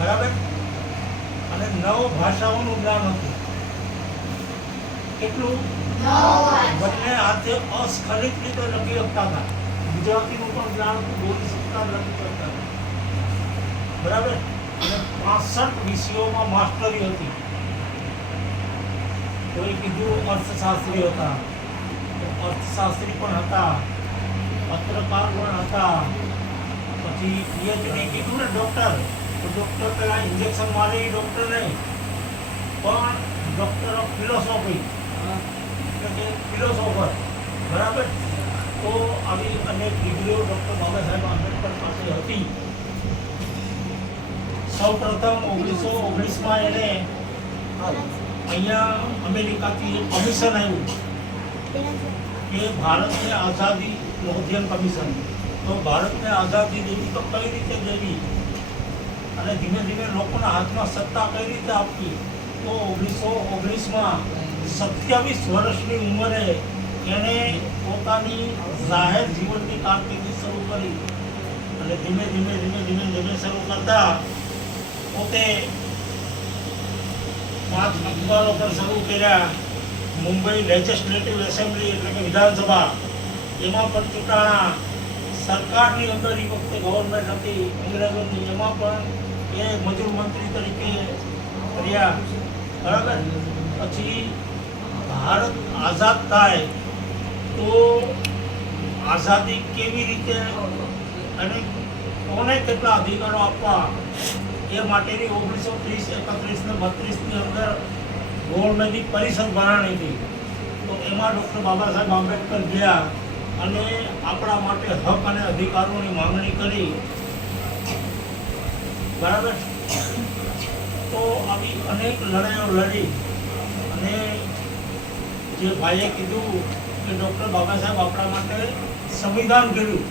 બરાબર. અને 9 ભાષાઓનું જ્ઞાન હતું. કેટલું? બંને હાથે અસ્ખલિત રીતે લખી શકતા હતા. ગુજરાતીનું પણ જ્ઞાન હતું, બોલી શકતા, લખી શકતા હતા. બરાબર. અને 65 વિષયોમાં માસ્ટરી હતી. કોઈ કીધું અર્થશાસ્ત્રી હતા, અર્થશાસ્ત્રી પણ હતા, પત્રકાર પણ હતા. પછી પીએચડી કીધું ને ડૉક્ટર, તો ડૉક્ટર પેલા ઇન્જેક્શન મારે એ ડૉક્ટર નહીં, પણ ડૉક્ટર ઓફ ફિલોસોફી, એટલે કે ફિલોસોફર. બરાબર. તો આવી અનેક ડિગ્રીઓ ડૉક્ટર બાબા સાહેબ આંબેડકર પાસે હતી. સૌ પ્રથમ 1919માં એને અહીંયા અમેરિકાથી એક કમિશન આવ્યું કે ભારતને આઝાદી, લોધિયન કમિશન. તો ભારતને આઝાદી દેવી તો કઈ રીતે દેવી, અને ધીમે ધીમે લોકોના હાથમાં સત્તા કઈ રીતે આપવી. તો 1919માં 27 વર્ષની ઉંમરે એણે પોતાની જાહેર જીવનની કારકિર્દી શરૂ કરી. અને ધીમે ધીમે ધીમે ધીમે ધીમે શરૂ કરતા પોતે 5 અખબારો પણ શરૂ કર્યા. મુંબઈ લેજિસ્લેટિવ એસેમ્બલી એટલે કે વિધાનસભા, એમાં પણ ચૂંટાણા. સરકારની અંદર એ વખતે ગવર્મેન્ટ હતી અંગ્રેજોની, એમાં પણ એ મજૂર મંત્રી તરીકે રહ્યા. બરાબર. પછી ભારત આઝાદ થાય તો આઝાદી કેવી રીતે અને કોને કેટલા અધિકારો આપવા, એ માટેની 1930, 31 ને 32ની અંદર ગોળમેજી પરિષદ બનાવી હતી. તો એમાં ડૉક્ટર બાબા સાહેબ આંબેડકર ગયા અને આપણા માટે હક અને અધિકારોની માંગણી કરી. બરાબર. તો આવી અનેક લડાઈઓ લડી અને જે ભાઈએ કીધું કે ડૉક્ટર બાબા સાહેબ આપણા માટે સંવિધાન કર્યું.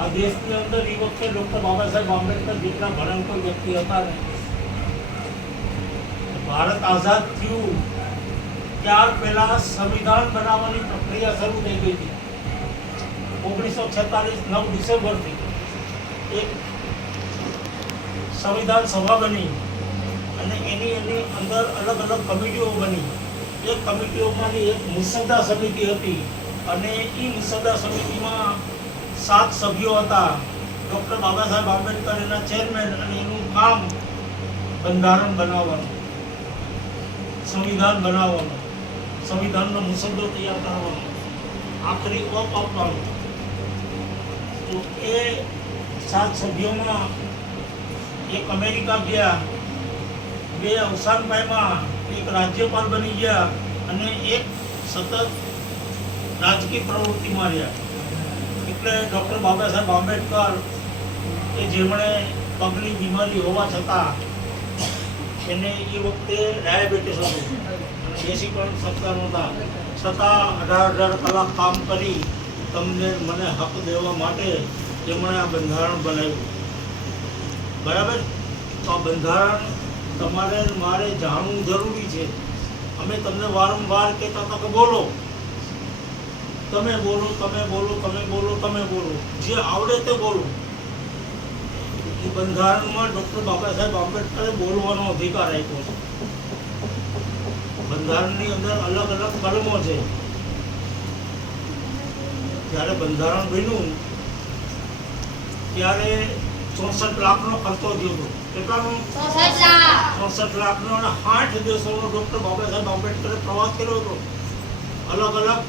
આ દેશની અંદર એ વખતે ડૉક્ટર બાબા સાહેબ આંબેડકર જેટલા ભયંકર વ્યક્તિ હતા ને, ભારત આઝાદ થયું ત્યાર પહેલા સંવિધાન બનાવવાની પ્રક્રિયા શરૂ થઈ ગઈ હતી. 1946 9 ડિસેમ્બરથી એક સંવિધાન સભા બની અને એની અંદર અલગ અલગ કમિટીઓ બની. એક કમિટીઓમાંની એક મુસદ્દા સમિતિ હતી અને એ મુસદ્દા સમિતિમાં 7 સભ્યો હતા. ડૉક્ટર બાબા સાહેબ આંબેડકર એના ચેરમેન, અને એનું કામ બંધારણ બનાવવાનું, સંવિધાન બનાવવાનું, સંવિધાનનો મુસદ્દો તૈયાર કરવાનો, આખરી ઓપ આપવાનો. તો એ 7 સભ્યોમાં એક અમેરિકા ગયા, 2 અવસાન પામ્યા, એક રાજ્યપાલ બની ગયા અને એક સતત રાજકીય પ્રવૃત્તિમાં રહ્યા. એટલે ડૉક્ટર બાબા સાહેબ આંબેડકર કે જેમણે પગની બીમારી હોવા છતાં, એને એ વખતે ડાયાબિટીસ હતું અને બેસી પણ શકતા નહોતા, છતાં 18 કલાક કામ કરી તમને મને હક દેવા માટે તેમણે આ બંધારણ બનાવ્યું. બરાબર. તો આ બંધારણ તમારે મારે જાણવું જરૂરી છે. અમે તમને વારંવાર કહેતા હતા કે બોલો, તમે બોલો, તમે બોલો, તમે બોલો, તમે બોલો, જે આવડે તે બોલો. એ બંધારણમાં ડૉક્ટર બાબા સાહેબ આંબેડકરે બોલવાનો અધિકાર આપ્યો છે. બંધારણની અંદર અલગ અલગ કલમો છે. જ્યારે બંધારણ બન્યું ત્યારે 64 લાખનો ખર્ચો થયો હતો. કેટલાનો? 64 લાખનો. અને 8 દેશોનો ડૉક્ટર બાબા સાહેબ આંબેડકરે પ્રવાસ કર્યો હતો. અલગ અલગ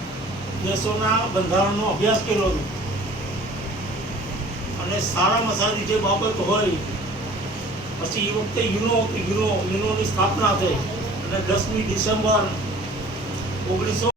દેશોના બંધારણનો અભ્યાસ કર્યો હતો. અને સારામાં સારી જે બાબત હોય, પછી એ વખતે યુનોની સ્થાપના થઈ અને 10મી ડિસેમ્બર 19